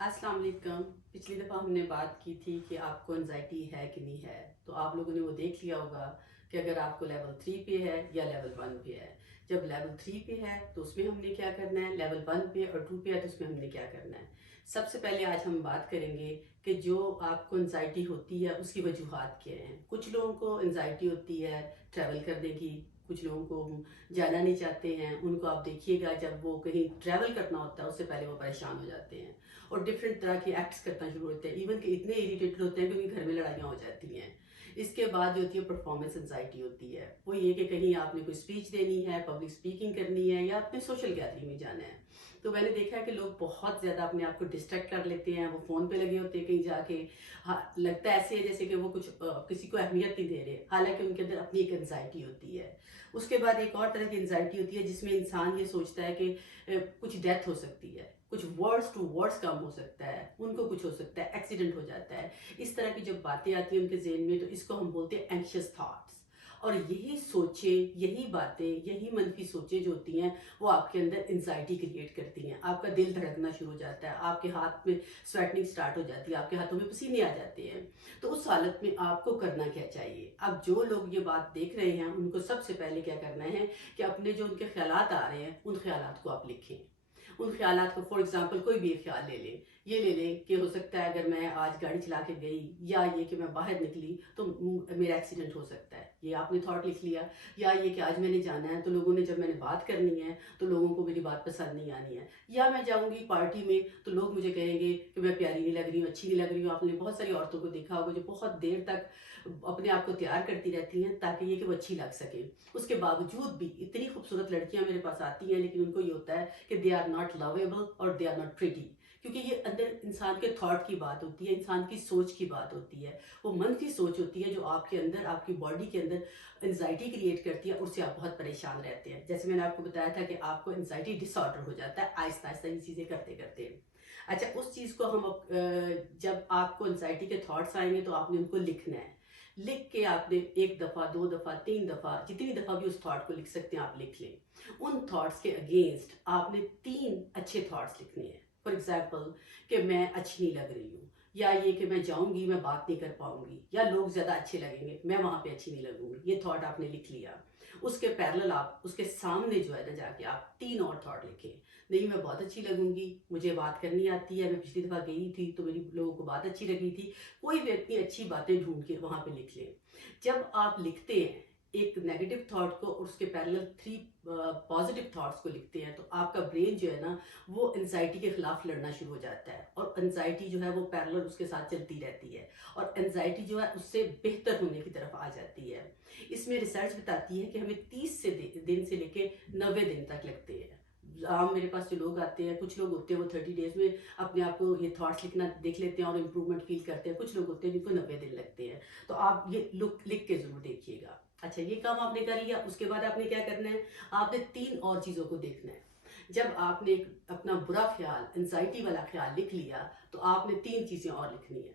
अस्सलाम वालेकुम। पिछली दफ़ा हमने बात की थी कि आपको एंजाइटी है कि नहीं है, तो आप लोगों ने वो देख लिया होगा कि अगर आपको लेवल 3 पे है या लेवल 1 पे है। जब लेवल 3 पे है तो उसमें हमने क्या करना है, लेवल 1 पे और 2 पे है तो उसमें हमने क्या करना है। सबसे पहले आज हम बात करेंगे कि जो आपको एंजाइटी होती है उसकी वजूहात क्या हैं। कुछ लोगों को एंजाइटी होती है ट्रैवल करने की, कुछ लोगों को जाना नहीं चाहते हैं। उनको आप देखिएगा जब वो कहीं ट्रैवल करना होता है उससे पहले वो परेशान हो जाते हैं और डिफरेंट तरह के एक्ट्स करना शुरू होते हैं, इवन कि इतने इरिटेटेड होते हैं कि उनके घर में लड़ाइयाँ हो जाती हैं। इसके बाद जो होती है परफॉर्मेंस एंजाइटी होती है, वो ये कि कहीं आपने कोई स्पीच देनी है, पब्लिक स्पीकिंग करनी है या अपने सोशल गैदरिंग में जाना है। तो मैंने देखा है कि लोग बहुत ज़्यादा अपने आप को डिस्ट्रैक्ट कर लेते हैं, वो फ़ोन पे लगे होते हैं कहीं जाके। हाँ, लगता है ऐसे है जैसे कि वो कुछ किसी को अहमियत नहीं दे रहे, हालांकि उनके अंदर अपनी एक एंजाइटी होती है। उसके बाद एक और तरह की एंजाइटी होती है जिसमें इंसान ये सोचता है कि कुछ डेथ हो सकती है, कुछ वर्ड्स टू वर्ड्स कम हो सकता है, उनको कुछ हो सकता है, एक्सीडेंट हो जाता है। इस तरह की जब बातें आती हैं उनके ज़हन में तो इसको हम बोलते हैं एंग्शियस थॉट्स। और यही सोचें, यही बातें, यही मनफी सोचें जो होती हैं वो आपके अंदर एंजाइटी क्रिएट करती हैं। आपका दिल धड़कना शुरू हो जाता है, आपके हाथ में स्वेटिंग स्टार्ट हो जाती है, आपके हाथों में पसीने आ जाते हैं। तो उस हालत में आपको करना क्या चाहिए। अब जो लोग ये बात देख रहे हैं उनको सबसे पहले क्या करना है कि अपने जो उनके ख्यालात आ रहे हैं उन ख्यालात को आप लिखें। उन ख्यालात को, फॉर एग्जांपल कोई भी एक ख्याल ले लें, ये ले लें कि हो सकता है अगर मैं आज गाड़ी चला के गई या ये कि मैं बाहर निकली तो मेरा एक्सीडेंट हो सकता है, ये आपने थॉट लिख लिया। या ये कि आज मैंने जाना है तो लोगों ने जब मैंने बात करनी है तो लोगों को मेरी बात पसंद नहीं आनी है। या मैं जाऊंगी पार्टी में तो लोग मुझे कहेंगे कि मैं प्यारी नहीं लग रही हूँ, अच्छी नहीं लग रही हूँ। आपने बहुत सारी औरतों को देखा होगा जो बहुत देर तक अपने आप को तैयार करती रहती हैं ताकि ये कि वो अच्छी लग सके। उसके बावजूद भी इतनी खूबसूरत लड़कियां मेरे पास आती हैं लेकिन उनको ये होता है कि दे आर नॉट लवेबल और दे आर नॉट प्रिटी, क्योंकि ये अंदर इंसान के थॉट की बात होती है, इंसान की सोच की बात होती है। वो मन की सोच होती है जो आपके अंदर, आपकी बॉडी के अंदर एंजाइटी क्रिएट करती है, उससे आप बहुत परेशान रहते हैं। जैसे मैंने आपको बताया था कि आपको एंजाइटी डिसऑर्डर हो जाता है आहिस्ता आहिस्ता ये चीज़ें करते करते। अच्छा, उस चीज़ को हम जब आपको एंजाइटी के थॉट्स आएंगे तो आपने उनको लिखना है। लिख के आपने एक दफ़ा, दो दफ़ा, तीन दफ़ा, जितनी दफ़ा भी उस थॉट को लिख सकते हैं आप लिख लें। उन थॉट्स के अगेंस्ट आपने तीन अच्छे थॉट्स लिखने हैं। फॉर एग्जाम्पल कि मैं अच्छी नहीं लग रही हूँ, या ये कि मैं जाऊंगी मैं बात नहीं कर पाऊंगी, या लोग ज़्यादा अच्छे लगेंगे मैं वहाँ पे अच्छी नहीं लगूंगी। ये थॉट आपने लिख लिया। उसके पैरेलल आप उसके सामने जो है ना जाके आप तीन और थॉट लिखें। नहीं, मैं बहुत अच्छी लगूंगी, मुझे बात करनी आती है, मैं पिछली दफ़ा गई थी तो मेरी लोगों को बात अच्छी लगी थी। कोई भी अपनी अच्छी बातें ढूंढ के वहाँ पे लिख लें। जब आप लिखते हैं एक नेगेटिव थॉट को और उसके पैरेलल थ्री पॉजिटिव थॉट्स को लिखते हैं तो आपका ब्रेन जो है ना वो एंजाइटी के खिलाफ लड़ना शुरू हो जाता है और एंजाइटी जो है वो पैरेलल उसके साथ चलती रहती है और एंजाइटी जो है उससे बेहतर होने की तरफ आ जाती है। इसमें रिसर्च बताती है कि हमें 30 दिन से लेके 90 दिन तक लगते हैं। आम मेरे पास जो लोग आते हैं, कुछ लोग होते हैं वो 30 डेज में अपने आप को ये थॉट्स लिखना देख लेते हैं और इम्प्रूवमेंट फील करते हैं। कुछ लोग होते हैं जिनको 90 दिन लगते हैं। तो आप ये लिख के जरूर देखिएगा। अच्छा, ये काम आपने कर लिया। उसके बाद आपने क्या करना है, आपने तीन और चीज़ों को देखना है। जब आपने एक अपना बुरा ख्याल, एंजाइटी वाला ख्याल लिख लिया तो आपने तीन चीज़ें और लिखनी है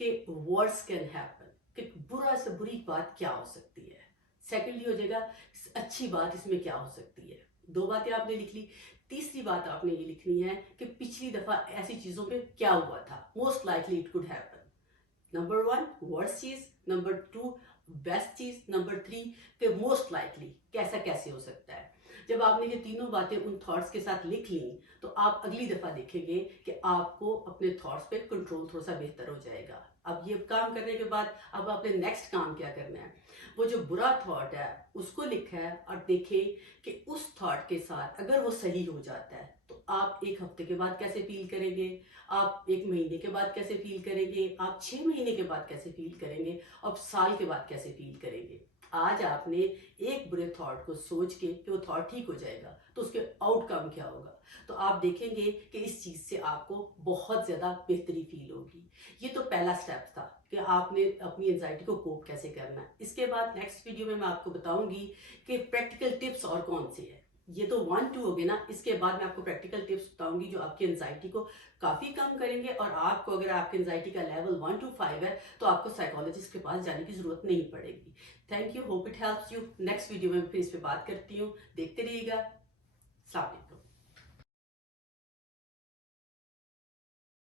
कि वर्ड्स कैन हैपन, कि बुरा से बुरी बात क्या हो सकती है। सेकेंडली हो जाएगा अच्छी बात इसमें क्या हो सकती है। दो बातें आपने लिख ली। तीसरी बात आपने ये लिखनी है कि पिछली दफा ऐसी चीजों पे क्या हुआ था, most likely it could happen. Number one worst चीज, नंबर टू बेस्ट चीज, नंबर थ्री के मोस्ट लाइकली कैसा कैसे हो सकता है। जब आपने ये तीनों बातें उन थॉट्स के साथ लिख ली तो आप अगली दफा देखेंगे कि आपको अपने थॉट्स पे कंट्रोल थोड़ा सा बेहतर हो जाएगा। अब ये काम करने के बाद अब आपने नेक्स्ट काम क्या करना है, वो जो बुरा थॉट है उसको लिखा है और देखें कि उस थॉट के साथ अगर वो सही हो जाता है तो आप एक हफ्ते के बाद कैसे फील करेंगे, आप एक महीने के बाद कैसे फील करेंगे, आप 6 महीने के बाद कैसे फील करेंगे, आप साल के बाद कैसे फील करेंगे। आज आपने एक बुरे थॉट को सोच के कि वो थॉट ठीक हो जाएगा तो उसके आउटकम क्या होगा, तो आप देखेंगे कि इस चीज़ से आपको बहुत ज़्यादा बेहतरी फील होगी। ये तो पहला स्टेप था कि आपने अपनी एंजाइटी को कोप कैसे करना है। इसके बाद नेक्स्ट वीडियो में मैं आपको बताऊंगी कि प्रैक्टिकल टिप्स और कौन से हैं। ये तो 1 2 हो गए ना, इसके बाद मैं आपको प्रैक्टिकल टिप्स बताऊंगी जो आपकी एंजाइटी को काफ़ी कम करेंगे और आपको अगर आपकी एंजाइटी का लेवल 1 to 5 है तो आपको साइकोलॉजिस्ट के पास जाने की ज़रूरत नहीं पड़ेगी। Thank you, hope it helps you. Next video में फिर इस पर बात करती हूँ, देखते रहिएगा। अस्सलाम वालेकुम।